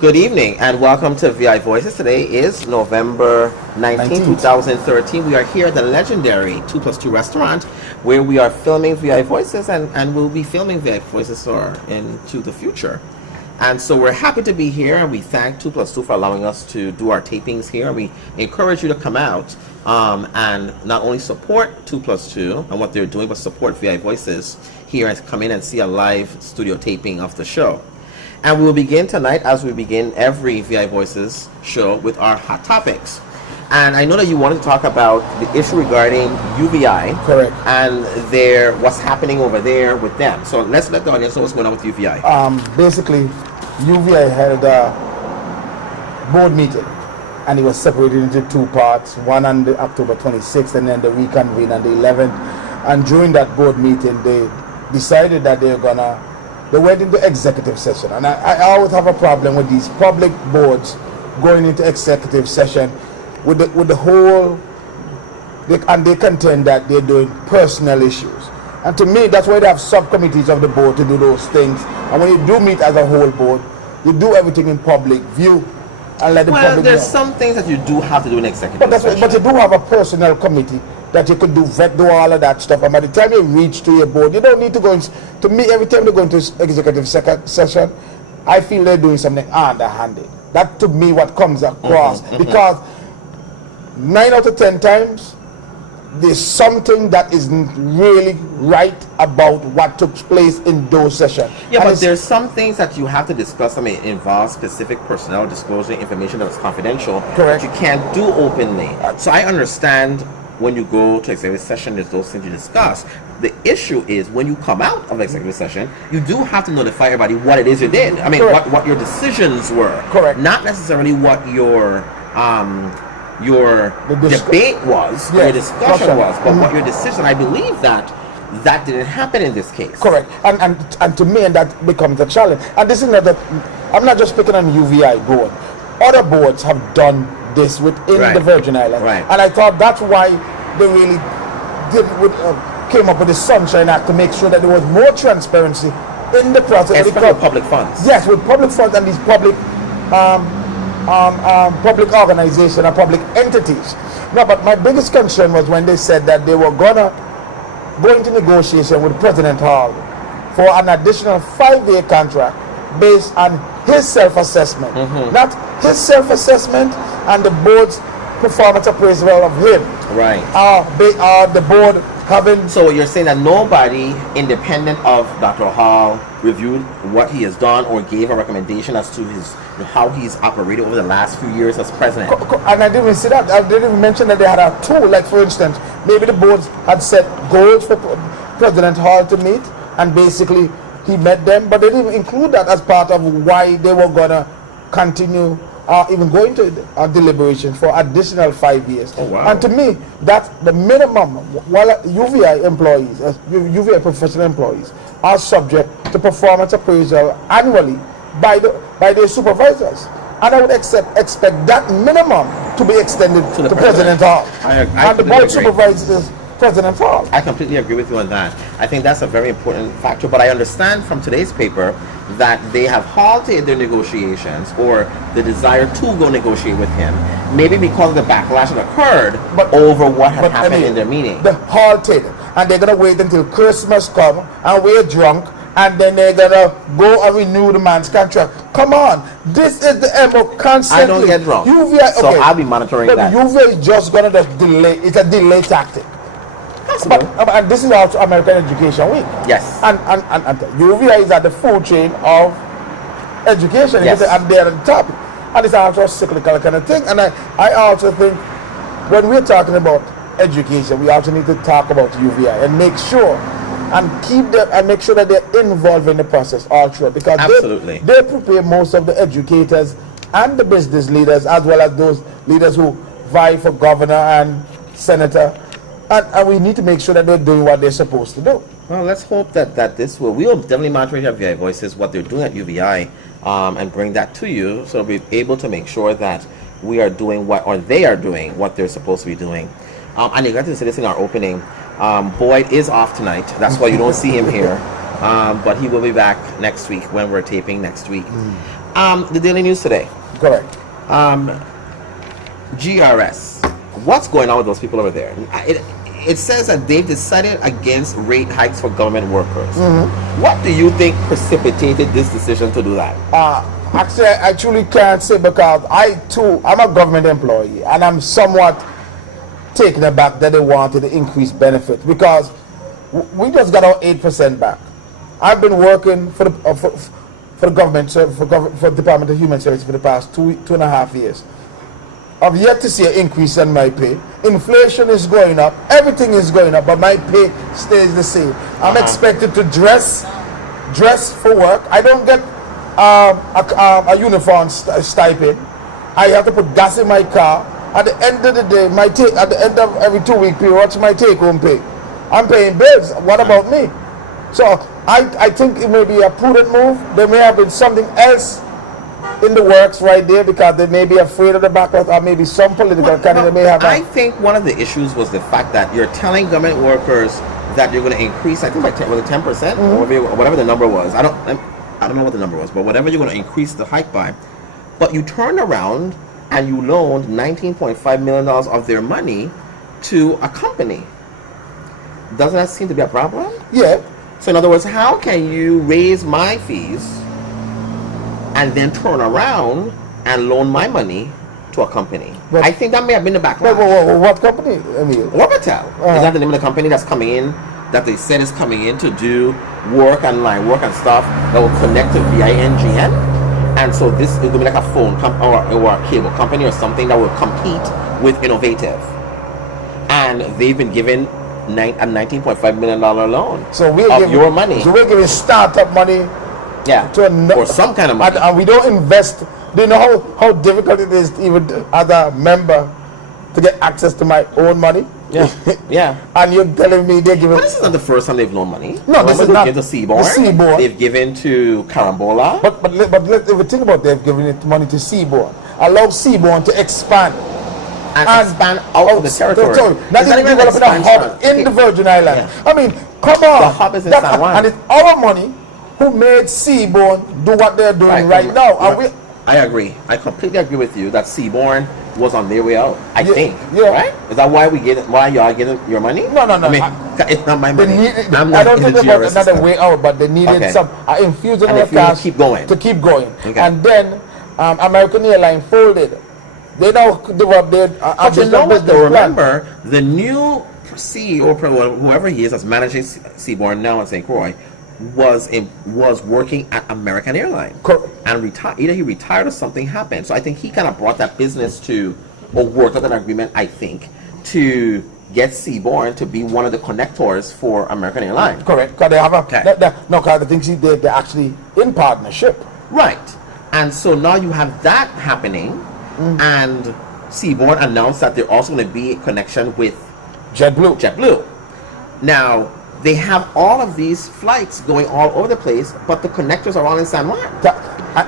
Good evening and welcome to ViVoices. Today is November 19, 2013. We are here at the legendary 2+2 restaurant where we are filming ViVoices and we'll be filming ViVoices into the future. And so we're happy to be here, and we thank 2+2 for allowing us to do our tapings here. We encourage you to come out and not only support 2+2 and what they're doing, but support ViVoices here and come in and see a live studio taping of the show. And we will begin tonight, as we begin every ViVoices show, with our hot topics. And I know that you wanted to talk about the issue regarding UVI. Correct. And what's happening over there with them. So let's let the audience know what's going on with UVI. Basically, UVI held a board meeting, and it was separated into two parts, one on the October 26th and then they reconvened on the 11th. And during that board meeting, they decided that they went into executive session. And I always have a problem with these public boards going into executive session with the whole, and they contend that they're doing personal issues. And to me, that's why they have subcommittees of the board to do those things. And when you do meet as a whole board, you do everything in public view and let the public know. Well, there's some things that you do have to do in executive session. But you do have a personnel committee that you could do all of that stuff, and by the time you reach to your board, you don't need to go to me. Every time they go into executive session, I feel they're doing something underhanded. That to me what comes across, because 9 out of 10 times there's something that isn't really right about what took place in those sessions. Yeah, but there's some things that you have to discuss. I mean, it involves specific personnel disclosure information that's confidential. Correct. That you can't do openly. So I understand when you go to executive session, there's those things you discuss. The issue is when you come out of executive session, you do have to notify everybody what it is you did. I mean, what your decisions were. Correct. Not necessarily what your debate was, or your discussion was, but what your decision. I believe that didn't happen in this case. Correct. And to me, and that becomes a challenge. And this is not that I'm not just picking on UVI board. Other boards have done this within the Virgin Islands. Right. And I thought that's why they really came up with the Sunshine Act, to make sure that there was more transparency in the process. Especially with public funds. Yes, with public funds and these public public organizations and public entities. No, but my biggest concern was when they said that they were gonna go into negotiation with President Hall for an additional 5-year contract based on his self-assessment, not his self-assessment and the board's performance appraisal of him. Right. The board having. So you're saying that nobody independent of Dr. Hall reviewed what he has done or gave a recommendation as to how he's operated over the last few years as president? And I didn't even see that. I didn't even mention that they had a tool. Like, for instance, maybe the boards had set goals for President Hall to meet, and basically he met them, but they didn't include that as part of why they were gonna continue even going to deliberations for additional 5 years. Oh, wow. And to me, that's the minimum. While UVI employees, UVI professional employees, are subject to performance appraisal annually by their supervisors, and I would expect that minimum to be extended to President Hall. I and the board supervises President Hall. I completely agree with you on that. I think that's a very important factor, but I understand from today's paper that they have halted their negotiations, or the desire to go negotiate with him, maybe because of the backlash that occurred over what had happened in their meeting. The halted, and they're going to wait until Christmas come, and we're drunk, and then they're going to go and renew the man's contract. Come on, this is the MO constantly. I don't get drunk, UVI, so I'll be monitoring that. UVI is just going to just delay. It's a delay tactic. And this is also American Education Week. Yes. And UVI is at the food chain of education. Yes. And they're at the top. And it's also a cyclical kind of thing. And I also think when we're talking about education, we also need to talk about UVI and make sure and keep them and make sure that they're involved in the process all through, because they prepare most of the educators and the business leaders, as well as those leaders who vie for governor and senator. And we need to make sure that they're doing what they're supposed to do. Well, let's hope that we'll definitely monitor at ViVoices what they're doing at UVI, and bring that to you, so we'll be able to make sure that we are doing they are doing what they're supposed to be doing. And you got to say this in our opening. Boyd is off tonight. That's why you don't see him here. But he will be back next week when we're taping next week. The Daily News today. Correct. GRS. What's going on with those people over there? It says that they've decided against rate hikes for government workers. What do you think precipitated this decision to do that? Actually, I truly can't say, because I'm a government employee, and I'm somewhat taken aback that they wanted to increase benefits, because we just got our 8% back. I've been working for the government, for Department of Human Services for the past 2.5 years. I've yet to see an increase in my pay. Inflation is going up, everything is going up, but my pay stays the same. I'm expected to dress for work. I don't get a uniform stipend. I have to put gas in my car. At the end of the day, at the end of every 2-week period, what's my take-home pay? I'm paying bills. What about me? So I think it may be a prudent move. There may have been something else in the works right there, because they may be afraid of the backlash, or maybe some political candidate may have. I think one of the issues was the fact that you're telling government workers that you're going to increase, I think by 10%, or whatever the number was. I don't know what the number was, but whatever you're going to increase the hike by. But you turned around and you loaned $19.5 million of their money to a company. Doesn't that seem to be a problem? Yeah. So in other words, how can you raise my fees and then turn around and loan my money to a company? But I think that may have been the backlash. But what company? Orbital. Is that the name of the company that's coming in, that they said is coming in to do work and line work and stuff that will connect to VINGN? And so this is going to be like a phone or a cable company or something that will compete with Innovative. And they've been given a $19.5 million loan of your money. So we're giving startup money. Yeah, or some kind of money. And we don't invest. Do you know how difficult it is, even as a member, to get access to my own money? Yeah, yeah. And you're telling me they're giving... But this is not the first time they've loaned money. No, this is not. They've given to Seaborn. They've given to Carambola. But if we think about, they've given it money to Seaborn. Allow Seaborn to expand. And expand out of the territory. Not even developing a hub in the Virgin Islands. Yeah. I mean, come on. The hub is in San Juan. And it's our money who made Seaborn do what they're doing right now. And I agree. I completely agree with you that Seaborn was on their way out. I think. Yeah. Right? Is that why why y'all getting your money? No. I mean, it's not my money. I don't think about another way out, but they needed some infusion of cash to keep going. Okay. And then American Airlines folded. They now developed their but you know what? Remember, the new CEO, whoever he is that's managing Seaborn now in St. Croix, was working at American Airlines. And either he retired or something happened. So I think he kind of brought that business or worked out an agreement, I think, to get Seaborn to be one of the connectors for American Airlines. Correct. Because they have because I think they're actually in partnership. Right. And so now you have that happening, and Seaborn announced that they're also going to be a connection with JetBlue. Now, they have all of these flights going all over the place, but the connectors are all in San Juan.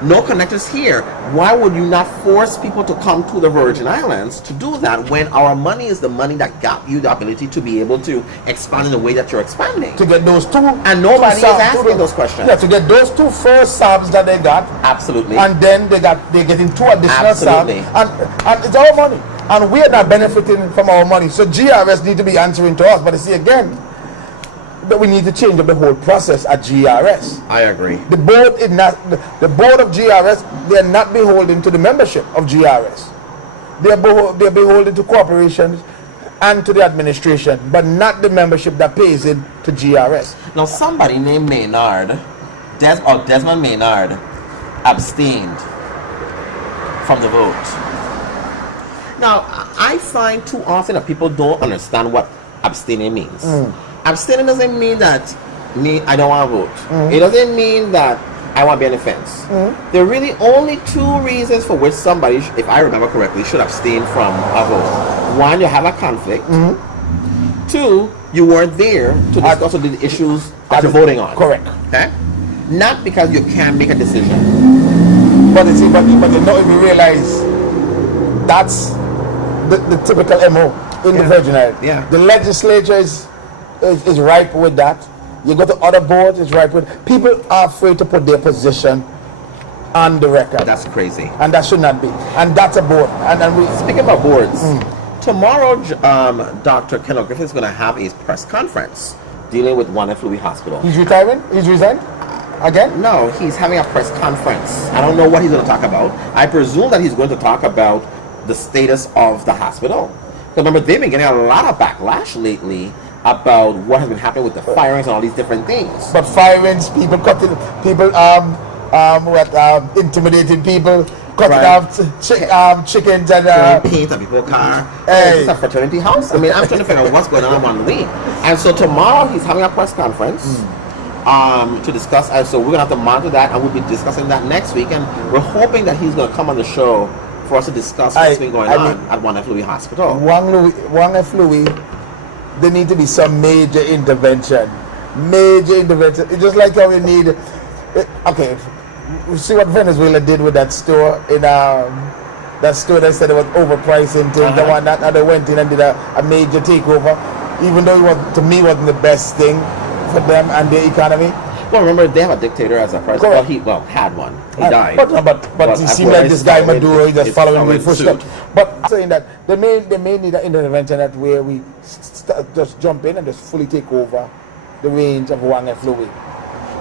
No connectors here. Why would you not force people to come to the Virgin Islands to do that when our money is the money that got you the ability to be able to expand in the way that you're expanding? To get those two. And nobody is asking those questions. Yeah, to get those two first subs that they got. Absolutely. And then they're getting 2 additional subs. And it's our money. And we're not benefiting from our money. So GRS need to be answering to us. But you see again, that we need to change up the whole process at GRS. I agree. The board is not the board of GRS. They are not beholden to the membership of GRS. They are beholden to corporations and to the administration, but not the membership that pays in to GRS. Now, somebody named Maynard, Desmond Maynard, abstained from the vote. Now, I find too often that people don't understand what abstaining means. Abstaining doesn't mean that I don't want to vote. It doesn't mean that I want to be on the fence. There are really only 2 reasons for which somebody, if I remember correctly, should abstain from a vote. 1, you have a conflict. 2, you weren't there to discuss the issues that you're voting on. Correct. Okay? Not because you can't make a decision. But you see, but you know, if you realize that's the typical MO in the Virgin Islands. Yeah. The legislature is ripe with that. You go to other boards, it's ripe with. People are afraid to put their position on the record. That's crazy. And that should not be. And that's a board. And we Speaking about boards, tomorrow, Dr. Kendall Griffin is going to have a press conference dealing with One F. Louis Hospital. He's retiring? He's resigned? Again? No, he's having a press conference. I don't know what he's going to talk about. I presume that he's going to talk about the status of the hospital. Because remember, they've been getting a lot of backlash lately about what has been happening with the firings and all these different things. But firings, people cutting, people intimidating people, cutting off chickens and paint on people's car. Hey. It's a fraternity house. I mean, I'm trying to figure out what's going on one week. And so tomorrow he's having a press conference to discuss. And so we're gonna have to monitor that, and we'll be discussing that next week. And we're hoping that he's gonna come on the show for us to discuss what's been going on at One F. Louis Hospital. One F. Louis, there need to be some major intervention. Major intervention. It's just like how we need. Okay, we see what Venezuela did with that store in that store that said it was overpricing things. The one that they went in and did a major takeover, even though it was, to me, wasn't the best thing for them and their economy. Well, remember, they have a dictator as a president. Well, he had one. He died. But it seems like this guy Maduro is just following the footsteps. But I'm saying that they may need an intervention that where we just jump in and just fully take over the range of One F. Louis.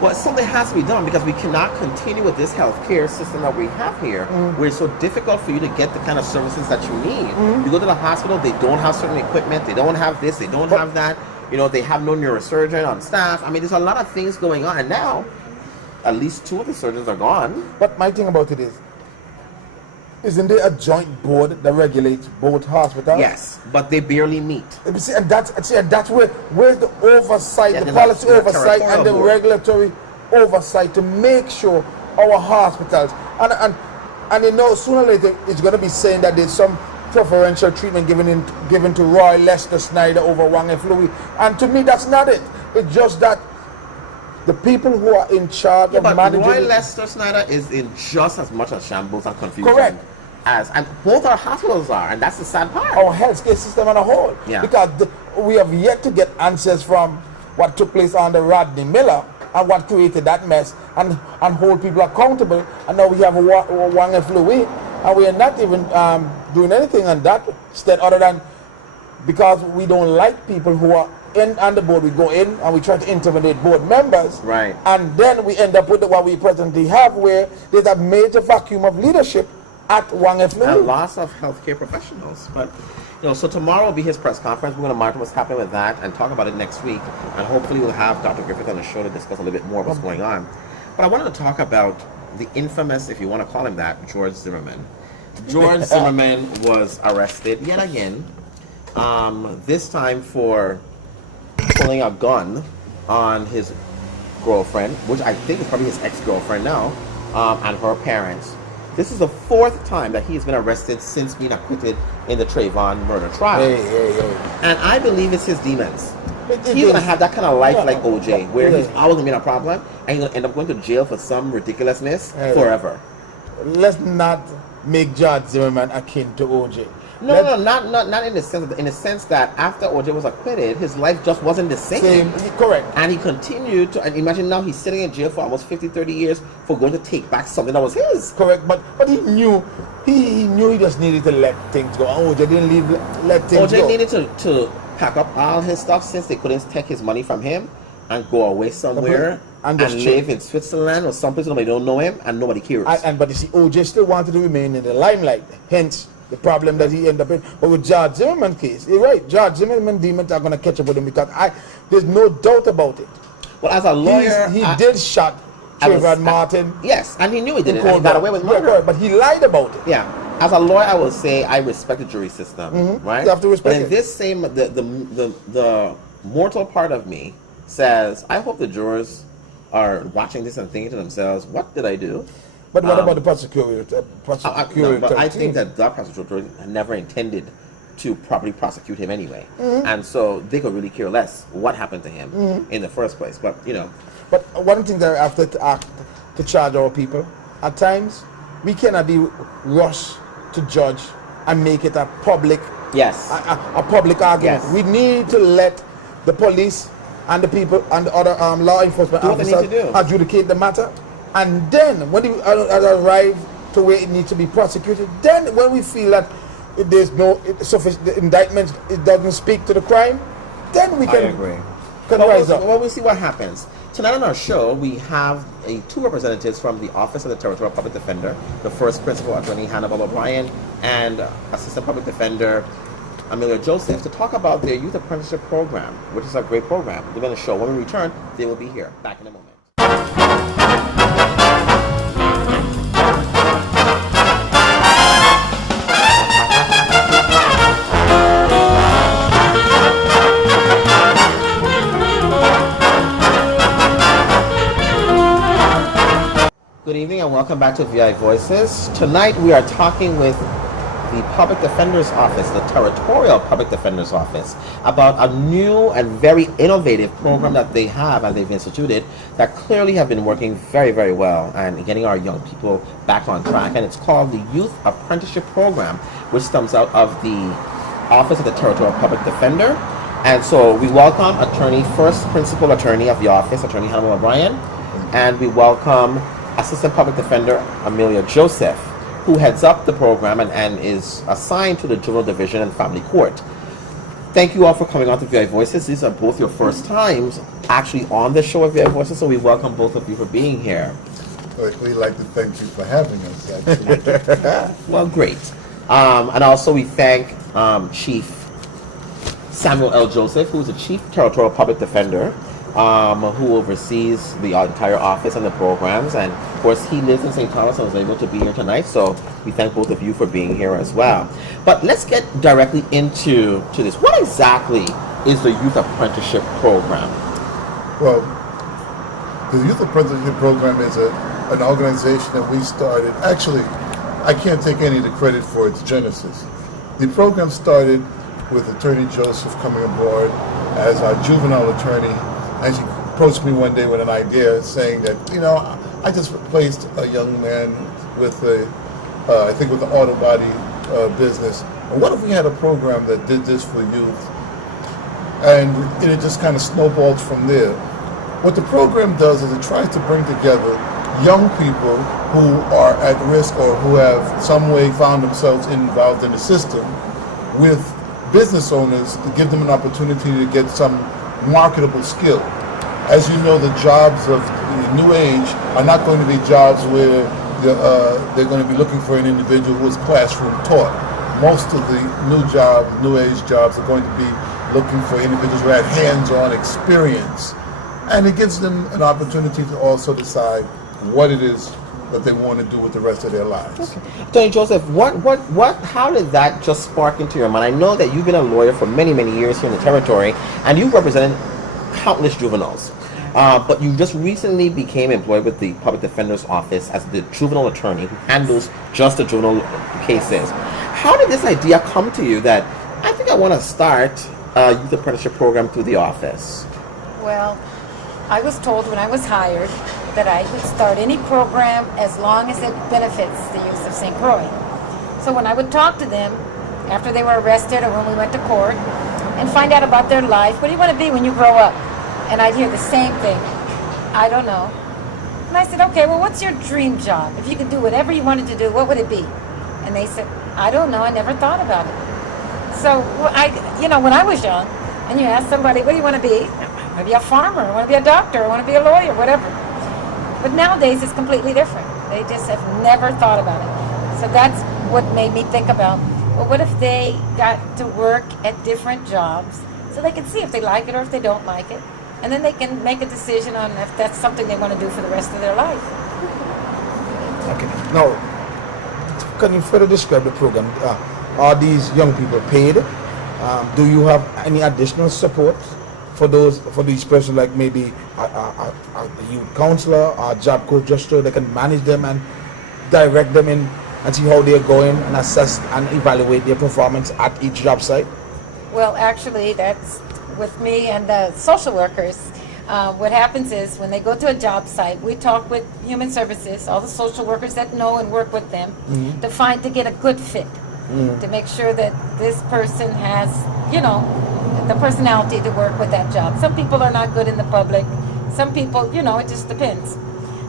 Well, something has to be done because we cannot continue with this healthcare system that we have here, where it's so difficult for you to get the kind of services that you need. You go to the hospital, they don't have certain equipment, they don't have this, they don't have that. You know, they have no neurosurgeon on staff. I mean, there's a lot of things going on. And now, at least 2 of the surgeons are gone. But my thing about it is, isn't there a joint board that regulates both hospitals? Yes, but they barely meet. See, and that's where's the oversight, the policy oversight and the regulatory oversight to make sure our hospitals, and you know, sooner or later it's going to be saying that there's some preferential treatment given to Roy Lester Snyder over One F. Louis, and to me that's not it. It's just that the people who are in charge of managing Roy Lester Snyder is in just as much a shambles and confusion. Correct. And both our hospitals are, and that's the sad part. Our healthcare system on a whole. Yeah. Because we have yet to get answers from what took place under Rodney Miller and what created that mess, and hold people accountable. And now we have One F. Louis, and we are not even doing anything on that instead, other than because we don't like people who are on the board. We go in and we try to intimidate board members, right? And then we end up with what we presently have, where there's a major vacuum of leadership at One F. Louis. And loss of healthcare professionals. But you know, so tomorrow will be his press conference. We're going to monitor what's happening with that and talk about it next week. And hopefully we'll have Dr. Griffith on the show to discuss a little bit more what's going on. But I wanted to talk about the infamous, if you want to call him that, George Zimmerman. George Zimmerman was arrested yet again, this time for pulling a gun on his girlfriend, which I think is probably his ex-girlfriend now, and her parents. This is the 4th time that he's been arrested since being acquitted in the Trayvon murder trial. And I believe it's his demons. He's going to have that kind of life like OJ, where he's always going to be a problem, and he's going to end up going to jail for some ridiculousness forever. Let's not make George Zimmerman akin to OJ. No, not in the sense that after OJ was acquitted, his life just wasn't the same. Correct. And he continued to, and imagine now he's sitting in jail for almost 30 years for going to take back something that was his. Correct, but he knew he just needed to let things go. OJ didn't let things go. OJ needed to pack up all his stuff since they couldn't take his money from him and go away somewhere and live in Switzerland or someplace nobody don't know him and nobody cares. But you see, OJ still wanted to remain in the limelight, hence the problem that he ended up in. But with George Zimmerman's case, you're right, George Zimmerman demons are going to catch up with him, because there's no doubt about it. Well, as a lawyer, he did shot Trayvon Martin. Yes, and he knew he did it, and he got away with murder. But he lied about it. Yeah. As a lawyer, I will say I respect the jury system, right? You have to respect it. And this same, the mortal part of me says, I hope the jurors are watching this and thinking to themselves, what did I do? But what about the prosecutor? But I think that the prosecutor never intended to properly prosecute him anyway. And so they could really care less what happened to him in the first place. But, you know. But one thing that I have to charge our people, at times, we cannot be rushed to judge and make it a public a public argument. Yes. We need to let the police and the people and the other law enforcement officers adjudicate the matter. And then when it arrives to where it needs to be prosecuted, then when we feel that there's no sufficient, the indictment, it doesn't speak to the crime, then we can, rise up. Well, we'll see what happens. Tonight on our show, we have two representatives from the Office of the Territorial Public Defender, the first Principal Attorney Hannibal O'Brien and Assistant Public Defender Amelia Joseph, to talk about their Youth Apprenticeship Program, which is a great program. They're going to show. When we return, they will be here. Back in a moment. Good evening and welcome back to VI Voices. Tonight we are talking with the Public Defender's Office, the Territorial Public Defender's Office, about a new and very innovative program that they have and they've instituted that clearly have been working very, very well and getting our young people back on track. And it's called the Youth Apprenticeship Program, which comes out of the Office of the Territorial Public Defender. And so we welcome First Principal Attorney of the Office, Attorney Hannibal O'Brien, and we welcome Assistant Public Defender Amelia Joseph, who heads up the program and is assigned to the Juvenile Division and Family Court. Thank you all for coming on to VI Voices. These are both your first times actually on the show of VI Voices, so we welcome both of you for being here. We'd like to thank you for having us, actually. Well, great. And also we thank Chief Samuel L. Joseph, who is the Chief Territorial Public Defender, who oversees the entire office and the programs, and of course he lives in St. Thomas and was able to be here tonight, so we thank both of you for being here as well. But let's get directly into this. What exactly is the Youth Apprenticeship Program? Well, the Youth Apprenticeship Program is an organization that we started. Actually, I can't take any of the credit for its genesis. The program started with Attorney Joseph coming aboard as our juvenile attorney. And she approached me one day with an idea saying that, I just replaced a young man with I think with the auto body business. And what if we had a program that did this for youth? And it just kind of snowballed from there. What the program does is it tries to bring together young people who are at risk or who have some way found themselves involved in the system with business owners to give them an opportunity to get some marketable skill. As you know, the jobs of the new age are not going to be jobs where they're going to be looking for an individual who is classroom taught. Most of the new age jobs are going to be looking for individuals who have hands-on experience. And it gives them an opportunity to also decide what it is that they want to do with the rest of their lives. Okay. Attorney Joseph, how did that just spark into your mind? I know that you've been a lawyer for many, many years here in the territory, and you've represented countless juveniles. But you just recently became employed with the Public Defender's Office as the juvenile attorney who handles just the juvenile cases. How did this idea come to you that I think I want to start a youth apprenticeship program through the office? Well, I was told when I was hired that I could start any program as long as it benefits the youth of St. Croix. So when I would talk to them after they were arrested or when we went to court and find out about their life, what do you want to be when you grow up? And I'd hear the same thing, I don't know. And I said, okay, well, what's your dream job? If you could do whatever you wanted to do, what would it be? And they said, I don't know, I never thought about it. So, when I was young, and you ask somebody, what do you want to be? I want to be a farmer, I want to be a doctor, I want to be a lawyer, whatever. But nowadays, it's completely different. They just have never thought about it. So that's what made me think about, well, what if they got to work at different jobs so they can see if they like it or if they don't like it. And then they can make a decision on if that's something they want to do for the rest of their life. Okay. Now, can you further describe the program? Are these young people paid? Do you have any additional support for these persons, like maybe a youth counselor or a job coach, just so they can manage them and direct them in and see how they're going and assess and evaluate their performance at each job site? Well, actually, that's with me and the social workers. What happens is when they go to a job site, we talk with Human Services, all the social workers that know and work with them, to get a good fit, to make sure that this person has, the personality to work with that job. Some people are not good in the public. Some people, it just depends.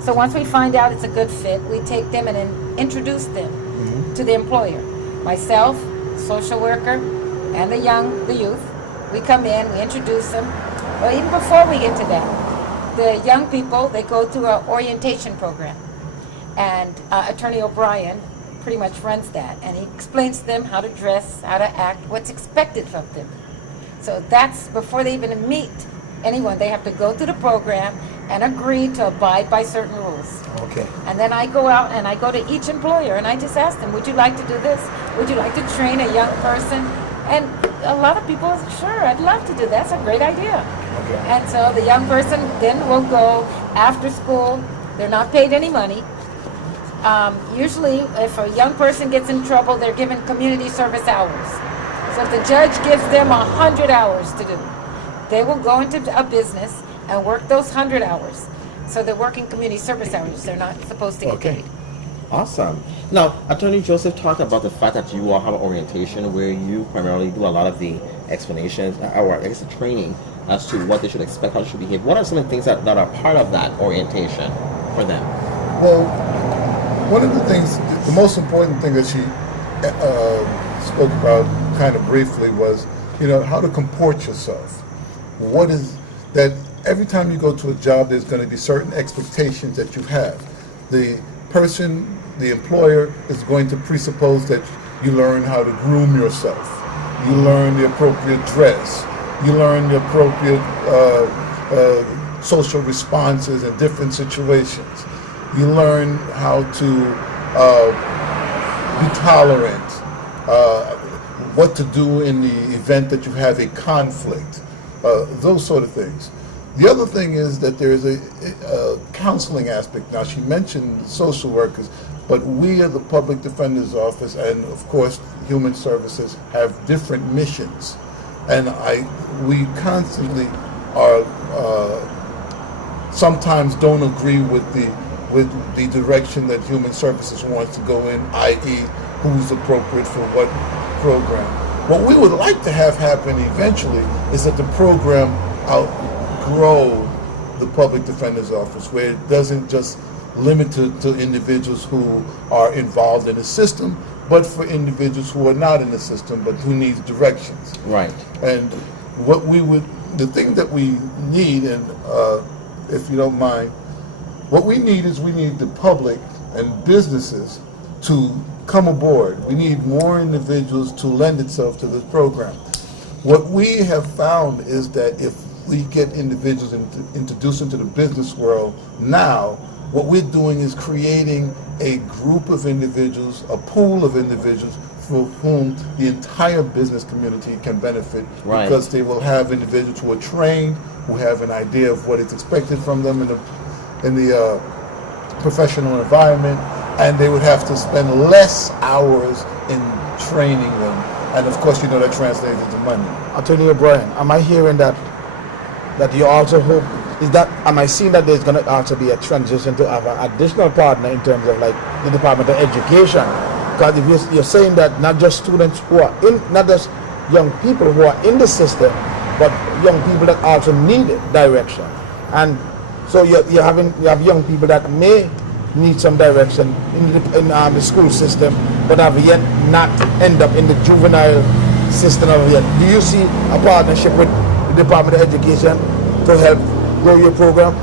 So once we find out it's a good fit, we take them and then introduce them to the employer. Myself, social worker, and the youth. We come in, we introduce them. Well, even before we get to that, the young people, they go through an orientation program. And Attorney O'Brien pretty much runs that. And he explains to them how to dress, how to act, what's expected from them. So that's before they even meet anyone. They have to go through the program and agree to abide by certain rules. Okay. And then I go out and I go to each employer and I just ask them, would you like to do this? Would you like to train a young person? And a lot of people say, sure, I'd love to do that. That's a great idea. Okay. And so the young person then will go after school. They're not paid any money. Usually, if a young person gets in trouble, they're given community service hours. So if the judge gives them 100 hours to do, they will go into a business and work those 100 hours. So they're working community service hours. They're not supposed to get paid. Awesome. Now, Attorney Joseph talked about the fact that you all have an orientation where you primarily do a lot of the explanations, or I guess the training as to what they should expect, how they should behave. What are some of the things that are part of that orientation for them? Well, one of the things, the most important thing that she spoke about kind of briefly was, how to comport yourself. What is that? Every time you go to a job, there's going to be certain expectations that you have. The person, the employer, is going to presuppose that you learn how to groom yourself. You learn the appropriate dress. You learn the appropriate social responses in different situations. You learn how to be tolerant, what to do in the event that you have a conflict, those sort of things. The other thing is that there is a counseling aspect. Now, she mentioned social workers, but we at the Public Defender's Office and, of course, Human Services have different missions. And we constantly are sometimes don't agree with the direction that Human Services wants to go in, i.e. who's appropriate for what program. What we would like to have happen eventually is that the program outgrow the Public Defender's Office, where it doesn't just limit to individuals who are involved in the system, but for individuals who are not in the system, but who need directions. Right. And the thing that we need, and if you don't mind, what we need is we need the public and businesses to come aboard. We need more individuals to lend itself to this program. What we have found is that if we get individuals introduced into the business world now, what we're doing is creating a group of individuals, a pool of individuals for whom the entire business community can benefit, right, because they will have individuals who are trained, who have an idea of what is expected from them in the professional environment, and they would have to spend less hours in training them. And of course, that translates into money. Attorney O'Brien, am I hearing that you also hope, am I seeing that there's going to also be a transition to have an additional partner in terms of like the Department of Education? Because if you're saying that not just students who are not just young people who are in the system, but young people that also need direction. And so you have young people that may need some direction in the school system, but have yet not end up in the juvenile system of yet. Do you see a partnership with the Department of Education to help grow your program?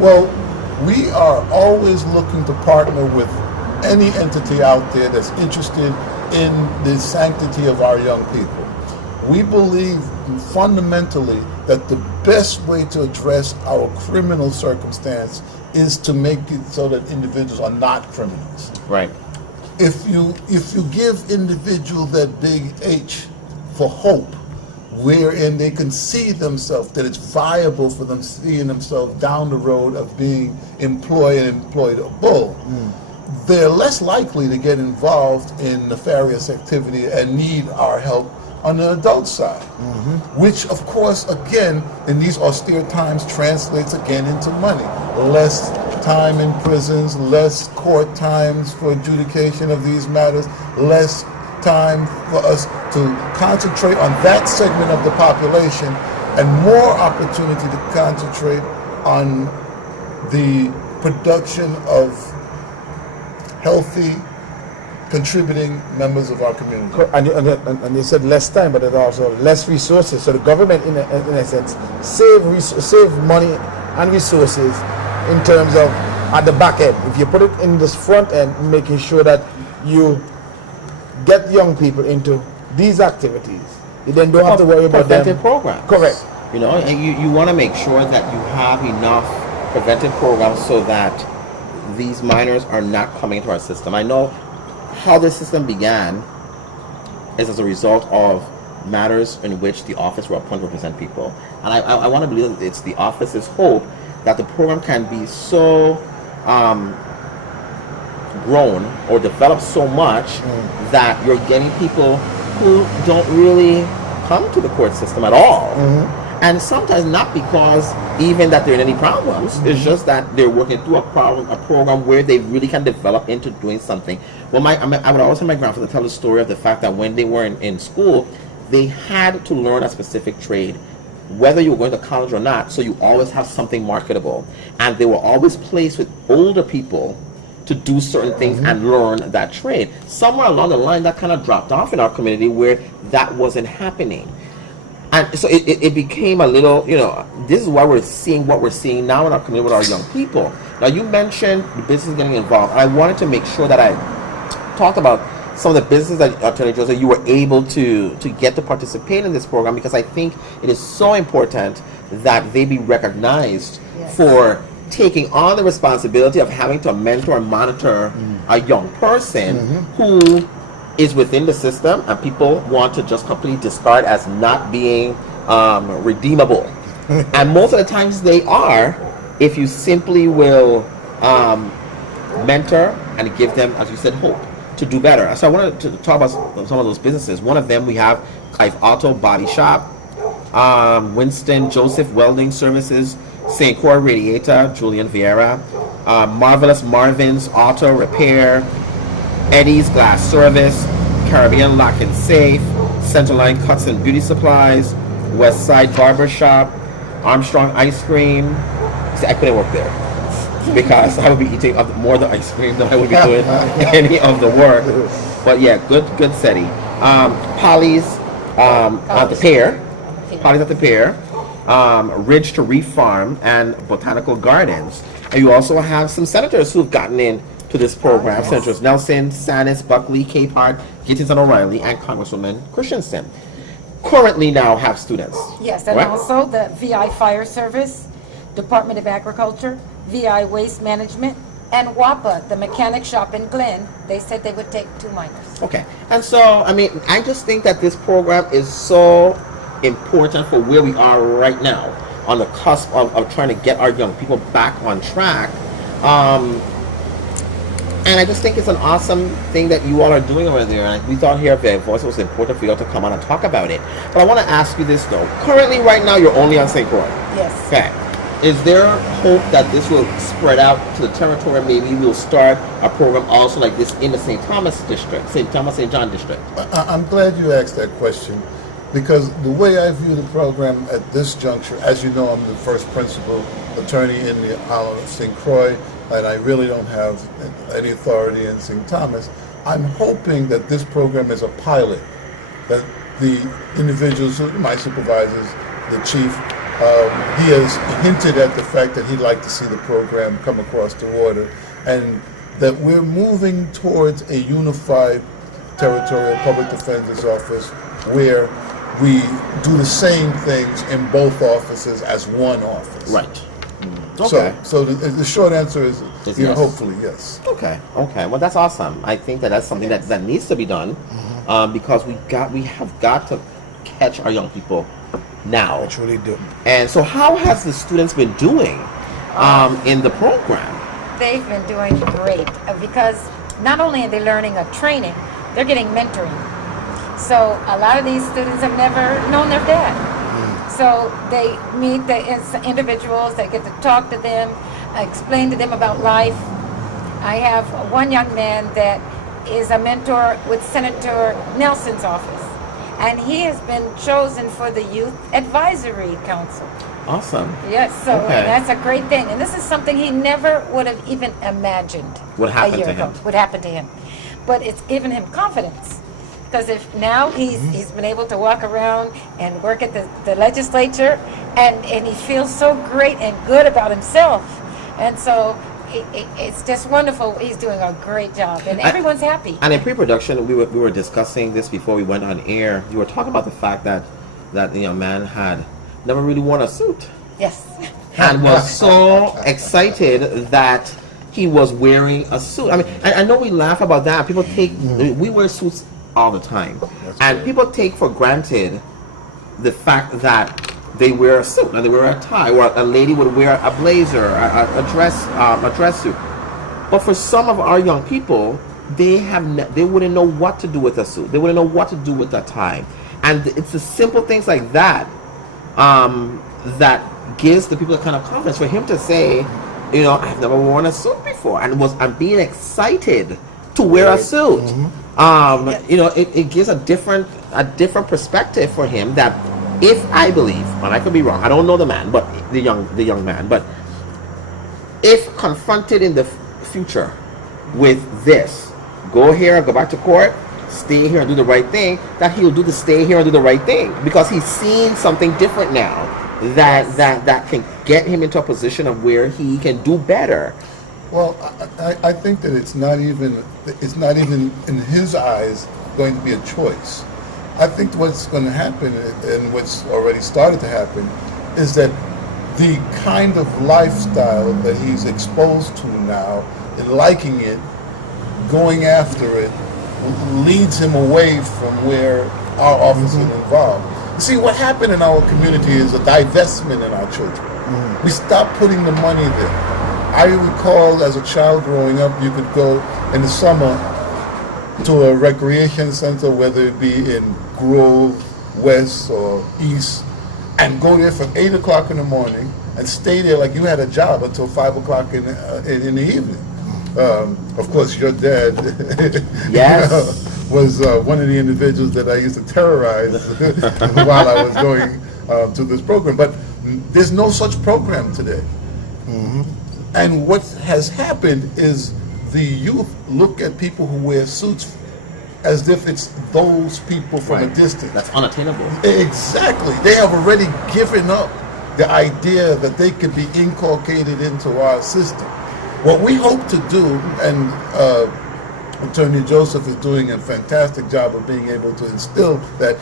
Well, we are always looking to partner with any entity out there that's interested in the sanctity of our young people. We believe fundamentally that the best way to address our criminal circumstance is to make it so that individuals are not criminals. Right. If you give individuals that big H for hope, wherein they can see themselves, that it's viable for them seeing themselves down the road of being employable, they're less likely to get involved in nefarious activity and need our help on the adult side, which of course, again, in these austere times translates again into money. Less time in prisons, less court times for adjudication of these matters, less time for us to concentrate on that segment of the population, and more opportunity to concentrate on the production of healthy, contributing members of our community. And you said less time, but there's also less resources. So the government, in a sense, save money and resources in terms of at the back end. If you put it in this front end, making sure that you get young people into these activities, you then don't have to worry about preventive them. programs. Correct. You know, and you want to make sure that you have enough preventive programs so that these minors are not coming into our system. I know how this system began is as a result of matters in which the office were appointed to represent people. And I want to believe that it's the office's hope that the program can be so grown or developed so much that you're getting people who don't really come to the court system at all. And sometimes not because even that they're in any problems, it's just that they're working through a program where they really can develop into doing something. Well, I would always have my grandfather tell the story of the fact that when they were in school, they had to learn a specific trade, whether you were going to college or not, so you always have something marketable. And they were always placed with older people to do certain things and learn that trade. Somewhere along the line, that kind of dropped off in our community where that wasn't happening. And so it became a little, you know, this is why we're seeing what we're seeing now in our community with our young people. Now, you mentioned the business getting involved. I wanted to make sure that I talked about some of the businesses that Attorney Joseph, you were able to get to participate in this program, because I think it is so important that they be recognized for taking on the responsibility of having to mentor and monitor a young person who is within the system and people want to just completely discard as not being redeemable. And most of the times they are, if you simply will mentor and give them, as you said, hope to do better. So I wanted to talk about some of those businesses. One of them, we have Clive Auto Body Shop, Winston Joseph Welding Services, St. Croix Radiator, Julian Vieira, Marvelous Marvin's Auto Repair, Eddie's Glass Service, Caribbean Lock and Safe, Centerline Cuts and Beauty Supplies, West Side Barber Shop, Armstrong Ice Cream. See, I couldn't work there because I would be eating more of the ice cream than I would be doing any of the work. But yeah, good SETI. Polly's at the Pear, Polly's at the Pear, Ridge to Reef Farm, and Botanical Gardens. And you also have some senators who've gotten in to this program. Senators Nelson, Sanis, Buckley, Capehart, Gittins and O'Reilly, and Congresswoman Christensen currently now have students. Yes, and also the VI Fire Service, Department of Agriculture, VI Waste Management, and WAPA, the mechanic shop in Glen. They said they would take 2 minors. Okay, and so, I mean, I just think that this program is so important for where we are right now, on the cusp of trying to get our young people back on track. And I just think it's an awesome thing that you all are doing over there. And we thought here at ViVoices it was important for you all to come on and talk about it. But I want to ask you this though. Currently, right now, you're only on St. Croix. Yes. Okay. Is there hope that this will spread out to the territory? Maybe we'll start a program also like this in the St. Thomas district, St. Thomas, St. John district? I'm glad you asked that question, because the way I view the program at this juncture, as you know, I'm the first principal attorney in the island of St. Croix, and I really don't have any authority in St. Thomas. I'm hoping that this program is a pilot, that the individuals, my supervisors, the chief, he has hinted at the fact that he'd like to see the program come across the water, and that we're moving towards a unified territorial public defender's office where we do the same things in both offices as one office. Right. Okay. So the short answer is Yes. hopefully yes. Okay. Well, that's awesome. I think that's something that needs to be done, because we have got to catch our young people now. I truly do. And so, how has the students been doing in the program? They've been doing great because not only are they learning a training, they're getting mentoring. So a lot of these students have never known their dad. So they meet the individuals, they get to talk to them, explain to them about life. I have one young man that is a mentor with Senator Nelson's office, and he has been chosen for the Youth Advisory Council. Awesome. Yes, so Okay. that's a great thing. And this is something he never would have even imagined Would happen a year to ago. him. Would happen to him. But it's given him confidence. Because if now he's been able to walk around and work at the legislature, and he feels so great and good about himself. And so it's just wonderful. He's doing a great job, and everyone's happy. And in pre-production, we were discussing this before we went on air. You were talking about the fact that the young man had never really worn a suit, Yes. and was so excited that he was wearing a suit. I mean, I know we laugh about that. People take we wear suits all the time, and people take for granted the fact that they wear a suit and they wear a tie, or a lady would wear a blazer, a dress suit. But for some of our young people, they wouldn't know what to do with a suit. They wouldn't know what to do with a tie, and it's the simple things like that that gives the people a kind of confidence for him to say, you know, I've never worn a suit before, and I'm being excited to wear a suit. You know, it gives a different perspective for him. That if I believe, and I could be wrong, I don't know the man, but the young man, but if confronted in the future with this, go here, go back to court, stay here and do the right thing, that he'll do the stay here and do the right thing, because he's seen something different now that can get him into a position of where he can do better. Well, I think that it's not even in his eyes going to be a choice. I think what's going to happen, and what's already started to happen, is that the kind of lifestyle that he's exposed to now, and liking it, going after it, leads him away from where our office is involved. See, what happened in our community is a divestment in our children. We stopped putting the money there. I recall as a child growing up, you could go in the summer to a recreation center, whether it be in Grove, West, or East, and go there from 8 o'clock in the morning and stay there like you had a job until 5 o'clock in the evening. Of course, your dad Yes. was one of the individuals that I used to terrorize while I was going to this program. But there's no such program today. And what has happened is the youth look at people who wear suits as if it's those people from a distance. That's unattainable. Exactly. They have already given up the idea that they could be inculcated into our system. What we hope to do, and Attorney Joseph is doing a fantastic job of being able to instill that,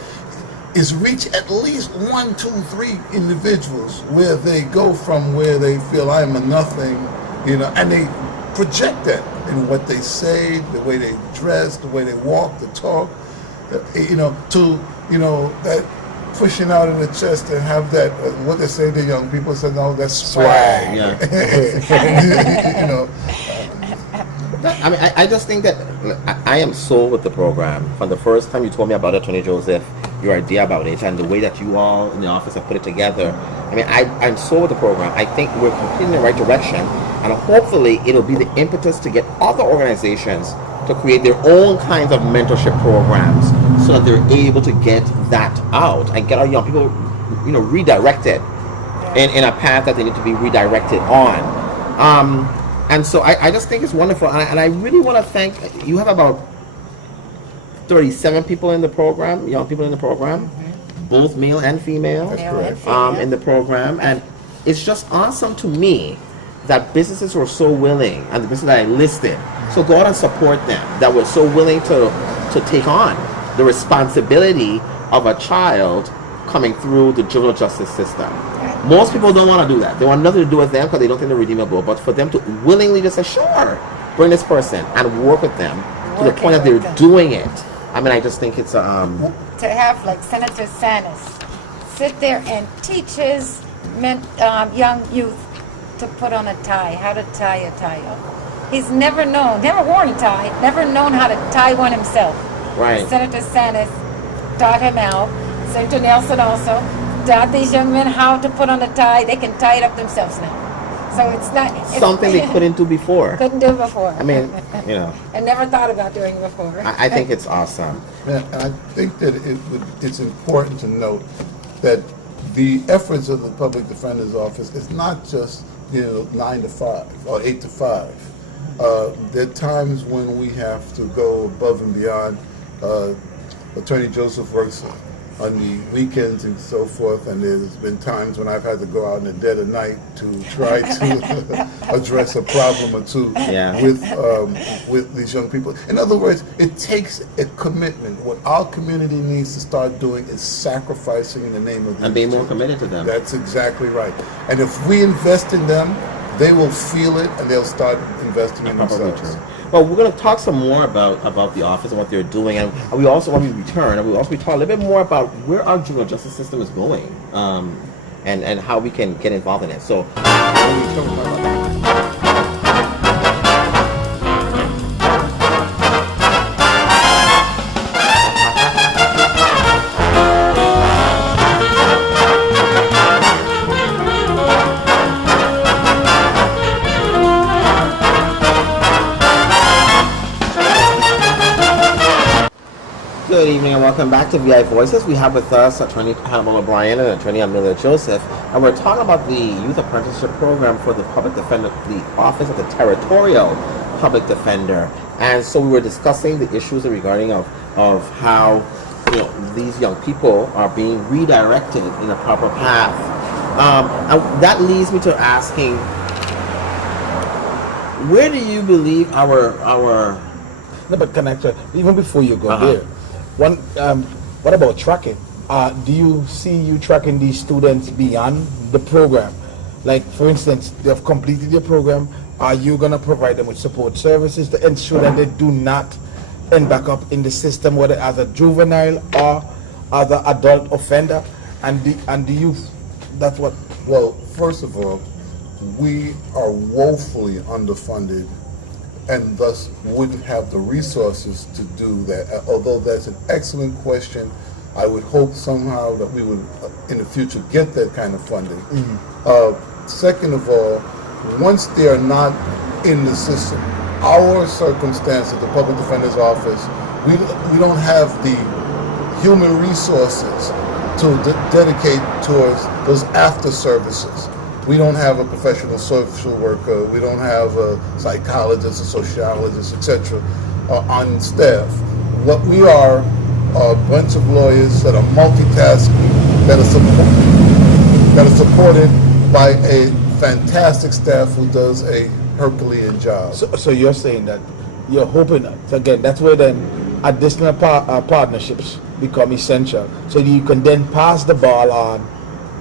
is reach at least 1, 2, 3 individuals where they go from where they feel I'm a nothing, you know, and they project that in what they say, the way they dress, the way they walk, the talk, you know, to, you know, that pushing out in the chest and have that, what they say to young people, say, no, that's swag. Yeah. You know. I mean, I just think that I am sold with the program. From the first time you told me about it, Attorney Joseph, your idea about it, and the way that you all in the office have put it together. I mean, I'm sold with the program. I think we're completely in the right direction, and hopefully it'll be the impetus to get other organizations to create their own kinds of mentorship programs, so that they're able to get that out and get our young people, you know, redirected in a path that they need to be redirected on. And so I just think it's wonderful, and I really want to thank you. Have about 37 people in the program, young people in the program, both male and female, in the program, and it's just awesome to me that businesses were so willing, and the businesses that I listed, so go out and support them, that were so willing to take on the responsibility of a child coming through the juvenile justice system. Most people don't want to do that. They want nothing to do with them because they don't think they're redeemable. But for them to willingly just say, sure, bring this person and work with them to the point that they're doing it. I mean, I just think it's to have like Senator Sanis sit there and teach his young youth to put on a tie, how to tie a tie up. He's never worn a tie, never known how to tie one himself. right. Senator Sanis taught him how. Senator Nelson also taught these young men how to put on a tie. They can tie it up themselves now. So it's Something they couldn't do before. Couldn't do before. I mean, you know. I never thought about doing it before. I think it's awesome. And I think that it's important to note that the efforts of the public defender's office is not just 9 to 5 or 8 to 5. There are times when we have to go above and beyond. Attorney Joseph works on the weekends and so forth, and there's been times when I've had to go out in the dead of night to try to address a problem or two with these young people. In other words, it takes a commitment. What our community needs to start doing is sacrificing in the name of and being more committed to them. That's exactly right. And if we invest in them, they will feel it and they'll start investing in themselves. Well, we're going to talk some more about the office and what they're doing, and we also, when we return, we also talk a little bit more about where our juvenile justice system is going, and how we can get involved in it. So, when we return, we'll talk about that. Good evening and welcome back to VI Voices. We have with us Attorney Hannibal O'Brien and Attorney Amelia Joseph, and we're talking about the Youth Apprenticeship Program for the Public Defender, the Office of the Territorial Public Defender. And so we were discussing the issues regarding of how these young people are being redirected in a proper path. And that leads me to asking, where do you believe our No, but connector, even before you go there, what about tracking? Do you see you tracking these students beyond the program? Like, for instance, they have completed your program. Are you going to provide them with support services to ensure that they do not end back up in the system, whether as a juvenile or as an adult offender? And do you, that's what? Well, first of all, we are woefully underfunded and thus wouldn't have the resources to do that. Although that's an excellent question, I would hope somehow that we would, in the future, get that kind of funding. Second of all, once they are not in the system, our circumstance at the Public Defender's Office, we don't have the human resources to dedicate towards those after services. We don't have a professional social worker. We don't have a psychologist, a sociologist, etc. On staff. What we are a bunch of lawyers that are multitasking, that are supported by a fantastic staff who does a Herculean job. So you're saying that you're hoping, again, that's where then additional partnerships become essential, so you can then pass the ball on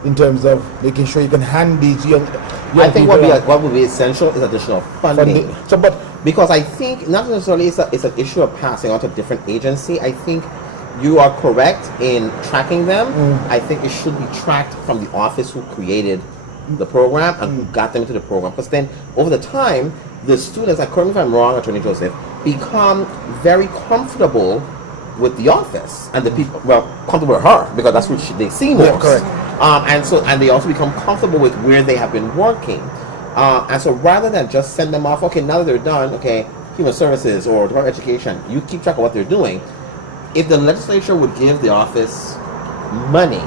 in terms of making sure you can hand these young I think people what would be essential is additional funding. So, but because I think not necessarily it's an issue of passing on to a different agency. I think you are correct in tracking them. I think it should be tracked from the office who created the program and who got them into the program. Because then over the time, the students, correct me if I'm wrong, Attorney Joseph, become very comfortable with the office and the people, comfortable with her because that's what they see most. Yeah, correct. And they also become comfortable with where they have been working. And so rather than just send them off, okay, now that they're done, okay, human services or Department of Education, you keep track of what they're doing. If the legislature would give the office money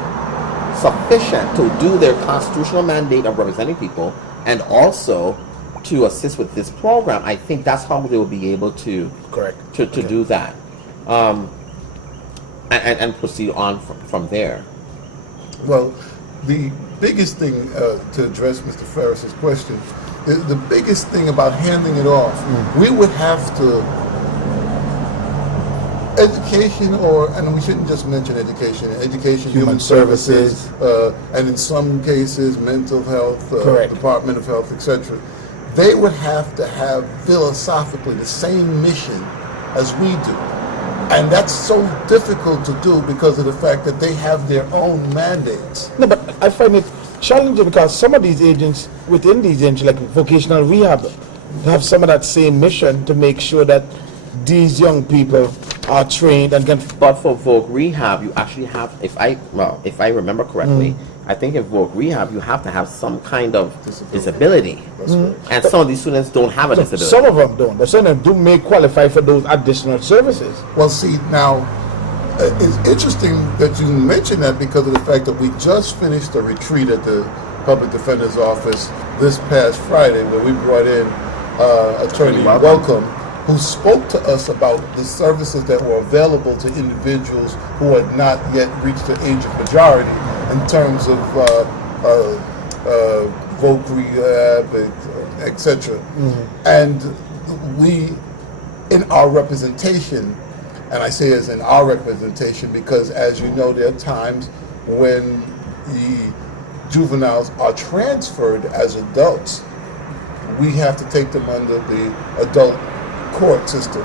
sufficient to do their constitutional mandate of representing people and also to assist with this program, I think that's how they will be able to do that. And proceed on from there. Well, the biggest thing to address Mr. Ferris's question, the biggest thing about handing it off, we would have to education, and we shouldn't just mention education, human services, and in some cases mental health, Department of Health, etc. They would have to have philosophically the same mission as we do. And that's so difficult to do because of the fact that they have their own mandates. No, but I find it challenging because some of these agents, within these agents, like vocational rehab, have some of that same mission to make sure that these young people are trained and can... But for Voc Rehab, you actually have, if I remember correctly, I think in Voc Rehab, you have to have some kind of disability. And some of these students don't have a disability. Some of them don't, but some of them may qualify for those additional services. Well, see, now, It's interesting that you mentioned that because of the fact that we just finished a retreat at the Public Defender's Office this past Friday, where we brought in Attorney Welcome, who spoke to us about the services that were available to individuals who had not yet reached the age of majority in terms of vote rehab, etc. And we, in our representation, and I say as in our representation because, as you know, there are times when the juveniles are transferred as adults. We have to take them under the adult court system.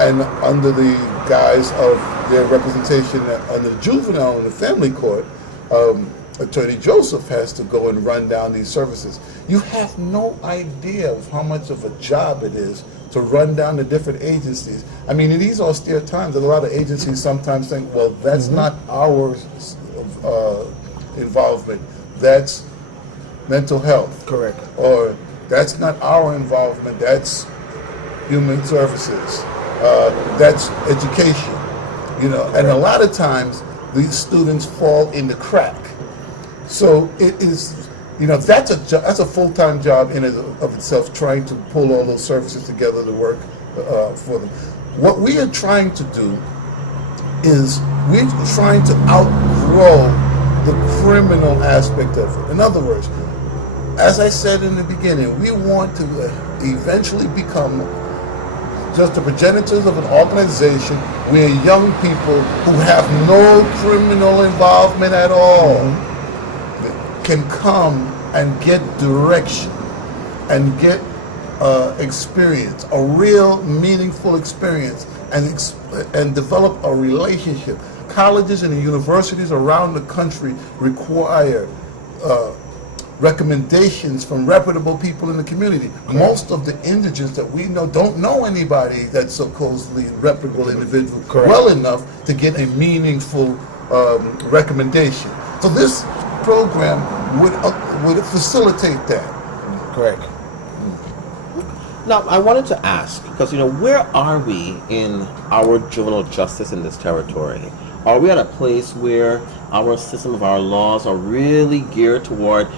And under the guise of their representation under the juvenile and the family court, Attorney Joseph has to go and run down these services. You have no idea of how much of a job it is to run down the different agencies. I mean, in these austere times, a lot of agencies sometimes think, well, that's not our involvement. That's mental health. Correct. Or that's not our involvement. That's human services. That's education. You know, and a lot of times these students fall in the crack. So it is, you know, that's a full-time job in and of itself, trying to pull all those services together to work for them. What we are trying to do is we're trying to outgrow the criminal aspect of it. In other words, as I said in the beginning, we want to eventually become just the progenitors of an organization where young people who have no criminal involvement at all can come and get direction and get experience, a real meaningful experience, and develop a relationship. Colleges and universities around the country require recommendations from reputable people in the community. Most of the indigents that we know don't know anybody that's supposedly reputable individual well enough to get a meaningful recommendation. So this program would facilitate that. Correct. Now, I wanted to ask, because, you know, where are we in our juvenile justice in this territory? Are we at a place where our system of our laws are really geared toward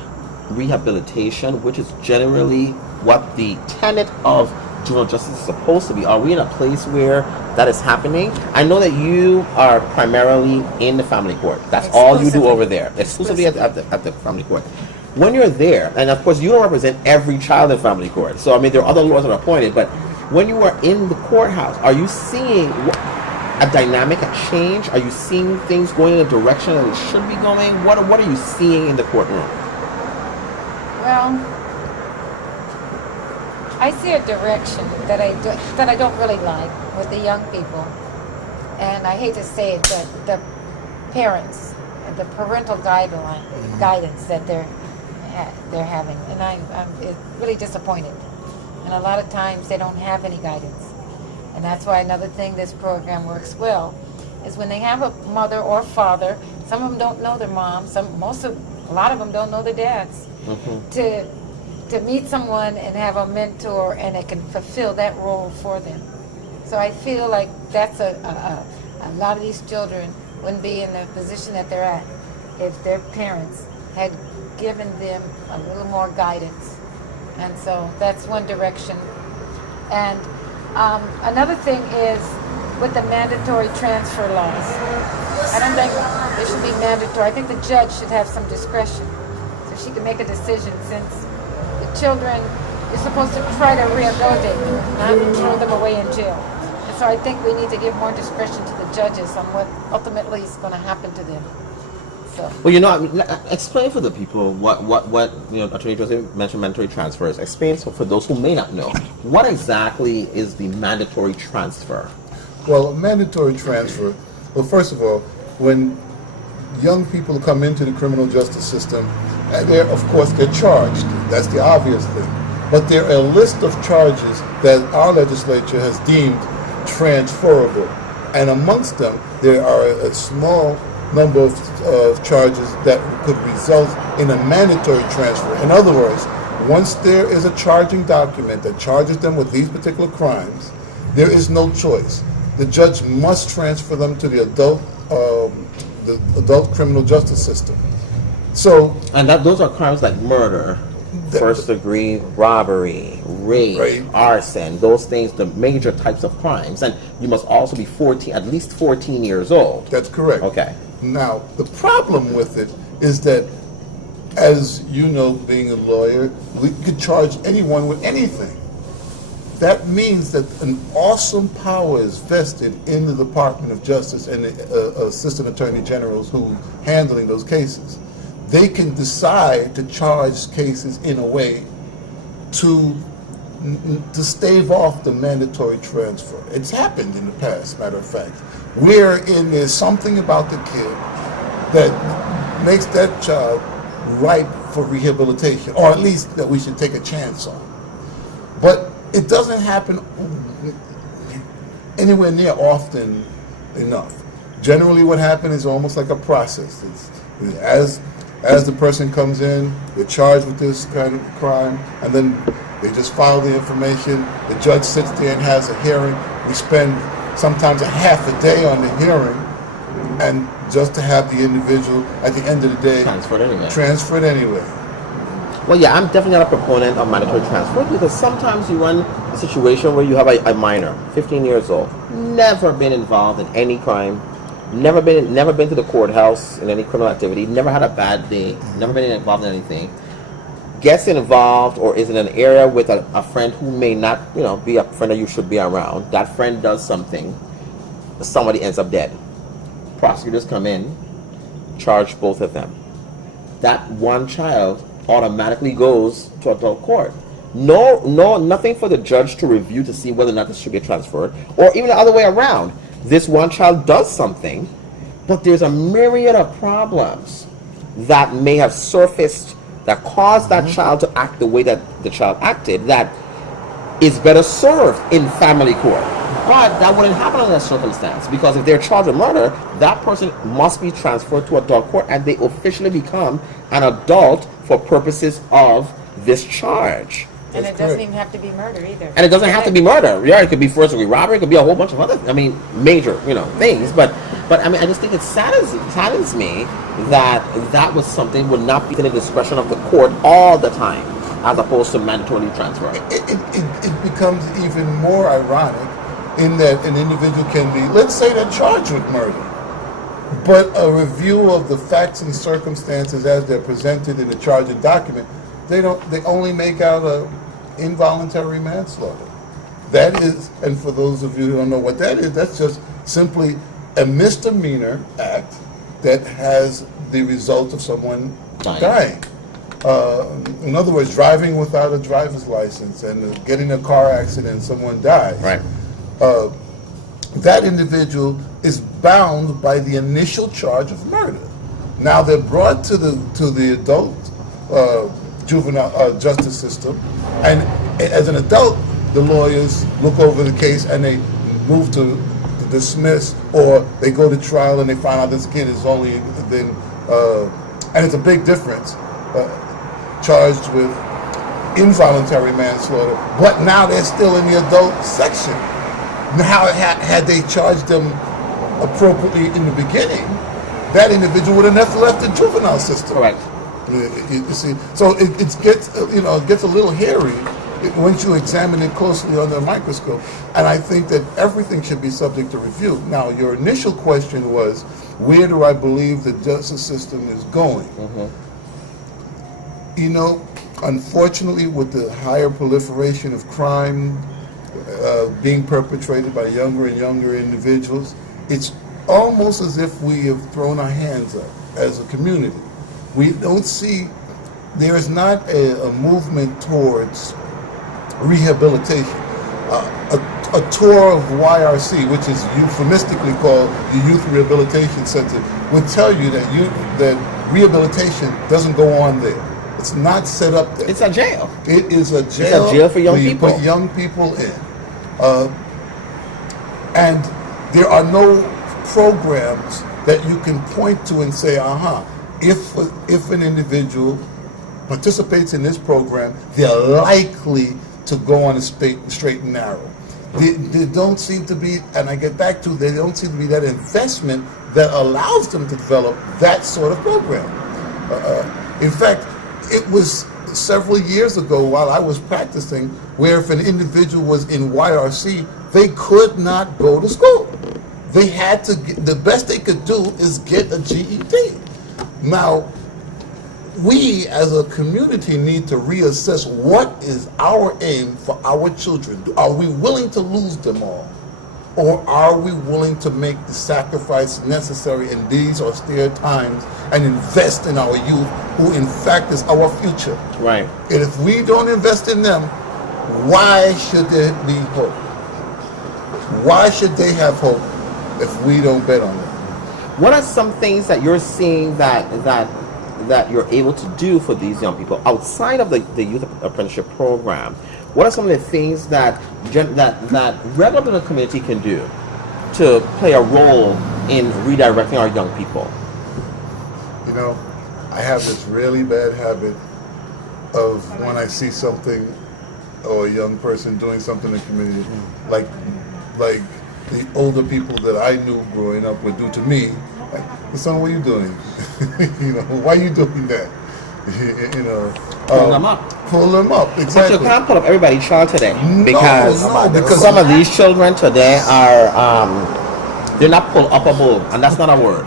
rehabilitation, which is generally what the tenet of juvenile justice is supposed to be? Are we in a place where that is happening? I know that you are primarily in the family court. That's all you do over there, exclusively at the family court. When you're there, and of course you don't represent every child in family court, so I mean there are other lawyers that are appointed, but when you are in the courthouse, are you seeing a dynamic, a change? Are you seeing things going in a direction that it should be going? What are you seeing in the courtroom? Well, I see a direction that I don't really like with the young people, and I hate to say it, but the parents, the parental guidance that they're having, and I'm really disappointed. And a lot of times they don't have any guidance, and that's why another thing this program works well is when they have a mother or father. Some of them don't know their mom. A lot of them don't know their dads. To meet someone and have a mentor, and it can fulfill that role for them. So I feel like that's a lot of these children wouldn't be in the position that they're at if their parents had given them a little more guidance. And so that's one direction. And another thing is with the mandatory transfer laws. I don't think they should be mandatory. I think the judge should have some discretion so she can make a decision, since the children, you're supposed to try to rehabilitate them, not throw them away in jail. And so I think we need to give more discretion to the judges on what ultimately is going to happen to them. So. Well, you know, explain for the people what you know, Attorney Joseph mentioned mandatory transfers. Explain for those who may not know, what exactly is the mandatory transfer? Well, a mandatory transfer, well, first of all, when young people come into the criminal justice system, and of course they're charged. That's the obvious thing. But there are a list of charges that our legislature has deemed transferable. And amongst them, there are a small number of charges that could result in a mandatory transfer. In other words, once there is a charging document that charges them with these particular crimes, there is no choice. the judge must transfer them to the adult criminal justice system. So, And those are crimes like murder, first degree robbery, rape, arson, those things, the major types of crimes. And you must also be at least 14 years old. that's correct. Okay. Now, the problem with it is that, as you know, being a lawyer, we could charge anyone with anything. That means that an awesome power is vested in the Department of Justice and the Assistant Attorney Generals who are handling those cases. They can decide to charge cases in a way to stave off the mandatory transfer. It's happened in the past, matter of fact, wherein there's something about the kid that makes that child ripe for rehabilitation, or at least that we should take a chance on. But it doesn't happen anywhere near often enough. Generally what happens is almost like a process. As the person comes in, they're charged with this kind of crime, and then they just file the information, the judge sits there and has a hearing. We spend sometimes a half a day on the hearing, and just to have the individual, at the end of the day, transferred anyway. Well, yeah, I'm definitely not a proponent of mandatory transfer, because sometimes you run a situation where you have a minor, 15 years old, never been involved in any crime, never been to the courthouse in any criminal activity, never had a bad day, never been involved in anything, gets involved or is in an area with a friend who may not, be a friend that you should be around. That friend does something, somebody ends up dead. Prosecutors come in, charge both of them. That one child automatically goes to adult court. Nothing for the judge to review to see whether or not this should get transferred, or even the other way around. This one child does something, but there's a myriad of problems that may have surfaced that caused that child to act the way that the child acted that is better served in family court. But that wouldn't happen in that circumstance, because if they're charged with murder, that person must be transferred to adult court and they officially become an adult for purposes of this charge. And it doesn't even have to be murder either. And it doesn't have to be murder. Yeah, it could be first degree robbery. It could be a whole bunch of other, major, things. But I just think it saddens me that was something would not be in the discretion of the court all the time, as opposed to mandatorily transfer. It becomes even more ironic in that an individual can be, let's say, they're charged with murder, but a review of the facts and circumstances as they're presented in the charging document, they only make out a involuntary manslaughter. That is, and for those of you who don't know what that is, that's just simply a misdemeanor act that has the result of someone dying. In other words, driving without a driver's license and getting a car accident and someone dies. Right. That individual is bound by the initial charge of murder. Now they're brought to the adult juvenile justice system, and as an adult, the lawyers look over the case and they move to dismiss, or they go to trial and they find out this kid is only been, and it's a big difference, charged with involuntary manslaughter, but now they're still in the adult section. Now, had they charged them appropriately in the beginning, that individual would have never left the juvenile system. Correct. You see, so it gets a little hairy once you examine it closely under a microscope. And I think that everything should be subject to review. Now, your initial question was, where do I believe the justice system is going? Unfortunately, with the higher proliferation of crime being perpetrated by younger and younger individuals, it's almost as if we have thrown our hands up as a community. We don't see, there is not a movement towards rehabilitation. A tour of YRC, which is euphemistically called the Youth Rehabilitation Center, would tell you that rehabilitation doesn't go on there. It's not set up there. It's a jail. It is a jail. It's a jail for young people. You put young people in. And there are no programs that you can point to and say, if an individual participates in this program, they're likely to go on a straight and narrow. They don't seem to be, and I get back to, there don't seem to be that investment that allows them to develop that sort of program. In fact, it was several years ago while I was practicing where if an individual was in YRC, they could not go to school. They had to get, the best they could do is get a GED. Now, we as a community need to reassess what is our aim for our children. Are we willing to lose them all? Or are we willing to make the sacrifice necessary in these austere times and invest in our youth, who in fact is our future? Right. And if we don't invest in them, why should there be hope? Why should they have hope if we don't bet on them? What are some things that you're seeing that you're able to do for these young people outside of the youth apprenticeship program? What are some of the things that regular people in the community can do to play a role in redirecting our young people? You know, I have this really bad habit of when I see something or a young person doing something in the community, like the older people that I knew growing up would do to me, like, son, what are you doing? You know, why are you doing that? You know, Pull them up. Pull them up, But exactly. you can't pull up everybody's child today because because some of these children today are they're not pull upable, and that's not a word.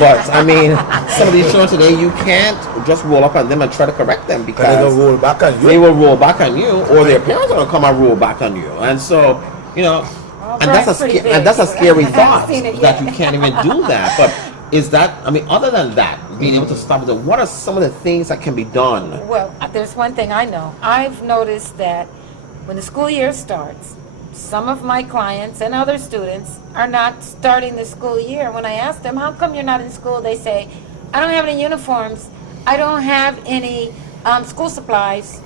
But I mean, some of these children today, you can't just roll up on them and try to correct them They because will roll back on you. they will roll back on you, or their parents are going to come and roll back on you. And so, you know, and that's a scary I haven't thought seen it that yet. you can't even do that. But is that, I mean, other than that, being able to stop it, what are some of the things that can be done? Well, there's one thing I know. I've noticed that when the school year starts, some of my clients and other students are not starting the school year. When I ask them, how come you're not in school? They say, I don't have any uniforms. I don't have any school supplies.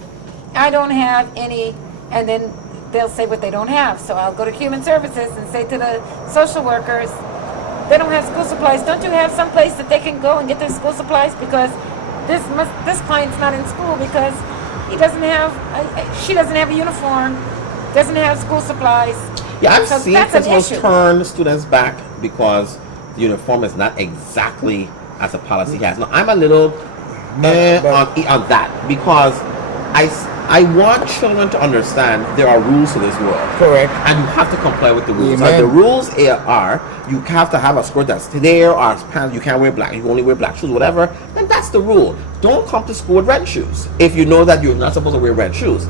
I don't have any, and then they'll say what they don't have. So I'll go to Human Services and say to the social workers, they don't have school supplies. Don't you have some place that they can go and get their school supplies? Because this client's not in school because he doesn't have, she doesn't have a uniform, doesn't have school supplies. Yeah, I've So seen that's an principals issue. turn students back because the uniform is not exactly as the policy has. Now, I'm a little on that because I want children to understand there are rules to this world. Correct. And you have to comply with the rules. Amen. Now, the rules are you have to have a skirt that's there, or pants, you can't wear black, you can only wear black shoes, whatever, then that's the rule. Don't come to school with red shoes if you know that you're not supposed to wear red shoes.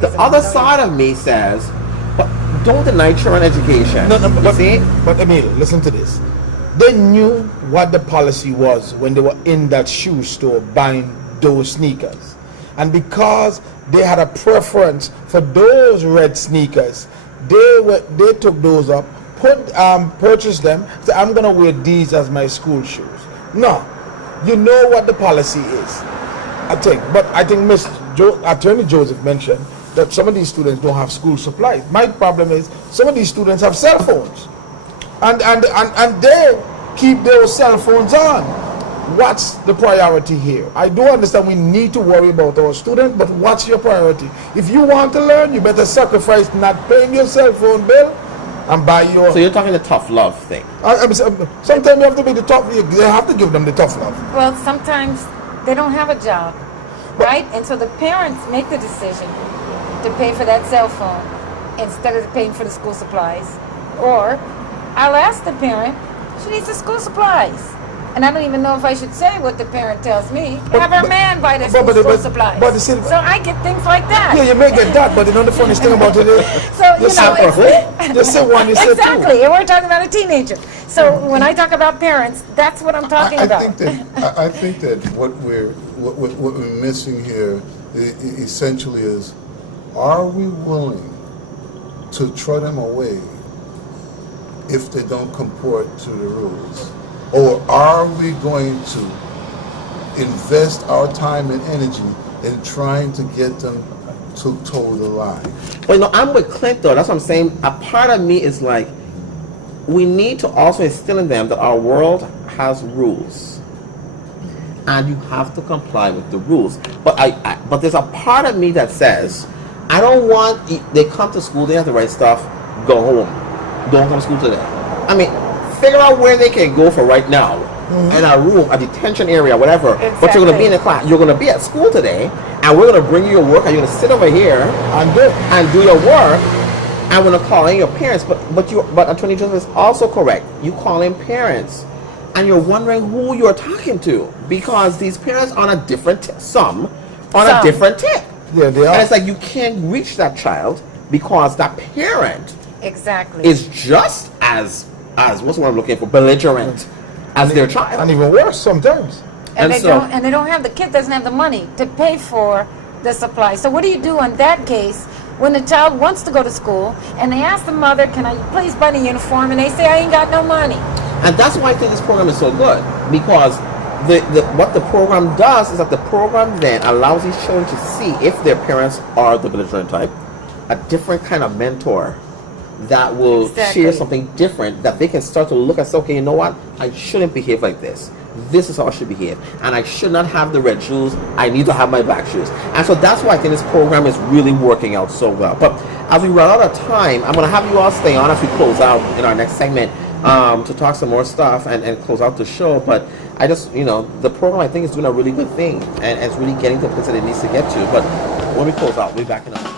The other side of me says, but don't deny children education. You see? But Emil, listen to this. They knew what the policy was when they were in that shoe store buying those sneakers. And because they had a preference for those red sneakers, they took those up, purchased them, said, I'm gonna wear these as my school shoes. No, you know what the policy is. I think Attorney Joseph mentioned that some of these students don't have school supplies. My problem is some of these students have cell phones, and they keep those cell phones on. What's the priority here? I do understand we need to worry about our students, but what's your priority? If you want to learn, you better sacrifice not paying your cell phone bill and buy your... So you're talking the tough love thing. Sometimes you have to be the tough, you have to give them the tough love. Well, sometimes they don't have a job, right? And so the parents make the decision to pay for that cell phone instead of paying for the school supplies. Or I'll ask the parent, she needs the school supplies. And I don't even know if I should say what the parent tells me. Have her man buy the school supplies. So I get things like that. Yeah, you may get that, but you know the funniest thing about it is... So, you know, you say one, you say two. exactly, and we're talking about a teenager. So when I talk about parents, that's what I'm talking about. I think that what we're missing here essentially is, are we willing to throw them away if they don't comport to the rules? Or are we going to invest our time and energy in trying to get them to toe the line? Well, you know, I'm with Clint though. That's what I'm saying. A part of me is like, we need to also instill in them that our world has rules, and you have to comply with the rules. But but there's a part of me that says I don't want, they come to school, they have the right stuff, go home. Don't come to school today. I mean, figure out where they can go for right now. In a room, a detention area, whatever. Exactly. But you're going to be in the class. You're going to be at school today, and we're going to bring you your work, and you're going to sit over here and do your work. I'm going to call in your parents. But Attorney Joseph is also correct. You call in parents, and you're wondering who you're talking to, because these parents are on a different tip. Some on a different tip. Yeah, they are. And it's like you can't reach that child because that parent Exactly. is just as what's the word I'm looking for, belligerent as their child. And even worse sometimes. And they so- don't. And they don't have, the kid doesn't have the money to pay for the supply. So what do you do in that case when the child wants to go to school and they ask the mother, "Can I please buy the uniform?" And they say, "I ain't got no money." And that's why I think this program is so good, because what the program does is that the program then allows these children to see, if their parents are the belligerent type, a different kind of mentor that will Exactly. share something different, that they can start to look and say, okay, you know what, I shouldn't behave like this. This is how I should behave, and I should not have the red shoes. I need to have my black shoes. And so that's why I think this program is really working out so well. But as we run out of time, I'm going to have you all stay on as we close out in our next segment to talk some more stuff and close out the show. But I just, the program, I think, is doing a really good thing, and it's really getting to the place that it needs to get to. But when we close out, we'll be back in a minute.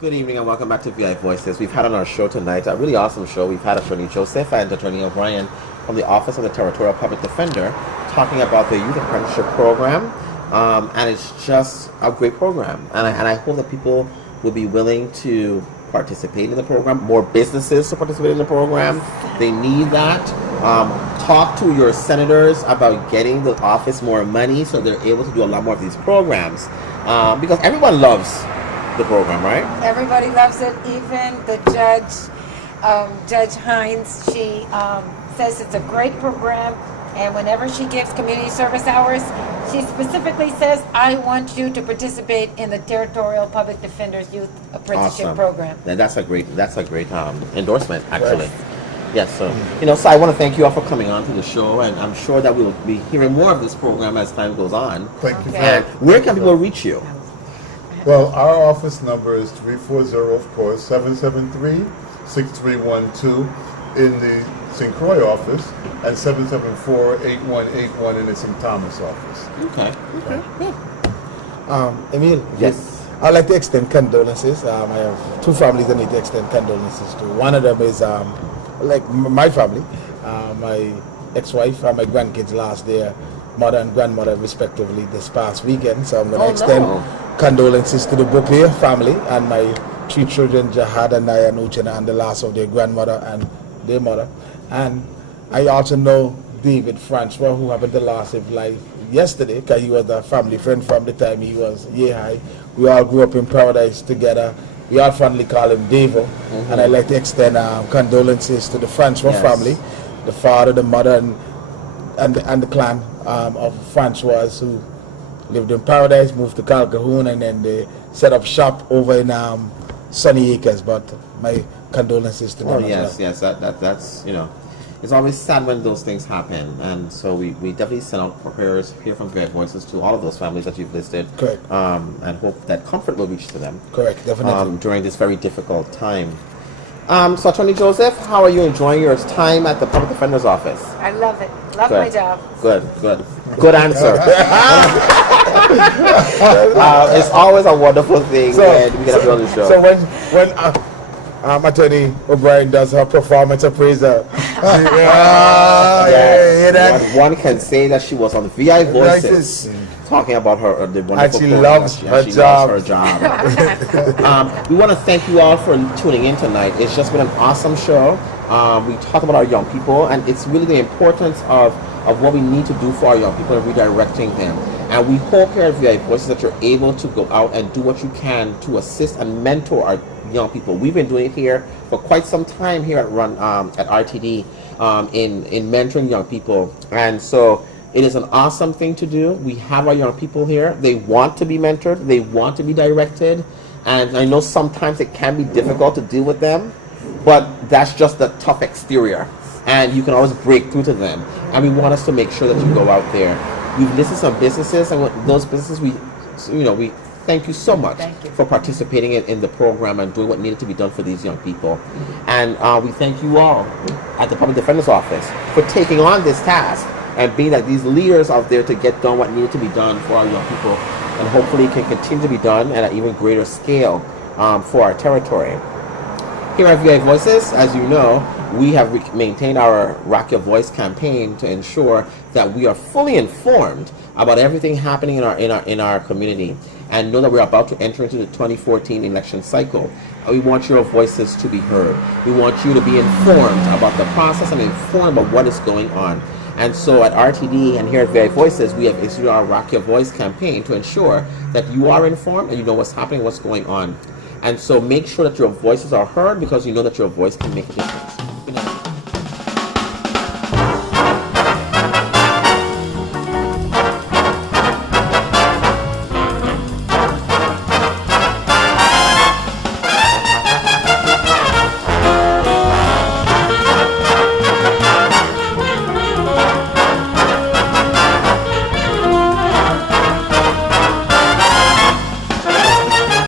Good evening and welcome back to VI Voices. We've had on our show tonight a really awesome show. We've had Attorney Joseph and Attorney O'Brien from the Office of the Territorial Public Defender talking about the Youth Apprenticeship Program, and it's just a great program. And I hope that people will be willing to participate in the program, more businesses to participate in the program. They need that. Talk to your senators about getting the office more money so they're able to do a lot more of these programs, because everyone loves the program, right? Everybody loves it. Even the judge, Judge Hines, she says it's a great program. And whenever she gives community service hours, she specifically says, "I want you to participate in the Territorial Public Defender's Youth Apprenticeship Awesome. Program." And that's a great endorsement, actually. Yes, so so I want to thank you all for coming on to the show, and I'm sure that we'll be hearing more of this program as time goes on. Thank you. Okay. And where can people reach you? Well, our office number is 340, of course, 773-6312 in the St. Croix office, and 774-8181 in the St. Thomas office. Okay. Emil, Yes. I'd like to extend condolences. I have two families I need to extend condolences to. One of them is my family, my ex-wife and my grandkids lost their mother and grandmother respectively this past weekend. So I'm going to extend condolences to the Bouclier family and my three children, Jahad and Naya Nuchena, and the loss of their grandmother and their mother. And I also know David Francois, who happened to lose his life yesterday, because he was a family friend from the time he was high. We all grew up in Paradise together. We all fondly call him Davo. And I'd like to extend condolences to the Francois family, the father, the mother, and the clan of Francois, who lived in Paradise, moved to Calcahoon, and then they set up shop over in Sunny Acres. But my condolences to them. Yes, that's it's always sad when those things happen, and so we definitely send out prayers here from Great Voices to all of those families that you've listed. Correct. And hope that comfort will reach to them. Correct, definitely. During this very difficult time. So Attorney Joseph, how are you enjoying your time at the Public Defender's Office? I love it. Love Good. my job. Good answer. It's always a wonderful thing when we get to be on the show. So when Attorney O'Brien does her performance appraisal, One can say that she was on VI Voices talking about her the wonderful And she program. loves She her loves her job. job. We want to thank you all for tuning in tonight. It's just been an awesome show. We talk about our young people, and it's really the importance of what we need to do for our young people and redirecting them. And we hope here at VI Voices that you're able to go out and do what you can to assist and mentor young people. We've been doing it here for quite some time here at RTD in mentoring young people, and so it is an awesome thing to do. We have our young people here. They want to be mentored. They want to be directed, and I know sometimes it can be difficult to deal with them, but that's just the tough exterior, and you can always break through to them. And we want us to make sure that you go out there. We've listed some businesses, and those businesses, we thank you so much for participating in the program and doing what needed to be done for these young people. And we thank you all at the Public Defender's Office for taking on this task and being like these leaders out there to get done what needed to be done for our young people, and hopefully can continue to be done at an even greater scale for our territory. Here at VI Voices, as you know, we have maintained our Rock Your Voice campaign to ensure that we are fully informed about everything happening in our community, and know that we're about to enter into the 2014 election cycle. We want your voices to be heard. We want you to be informed about the process and informed about what is going on. And so at RTD and here at VI Voices, we have issued our Rock Your Voice campaign to ensure that you are informed and you know what's happening, what's going on. And so make sure that your voices are heard, because you know that your voice can make a difference.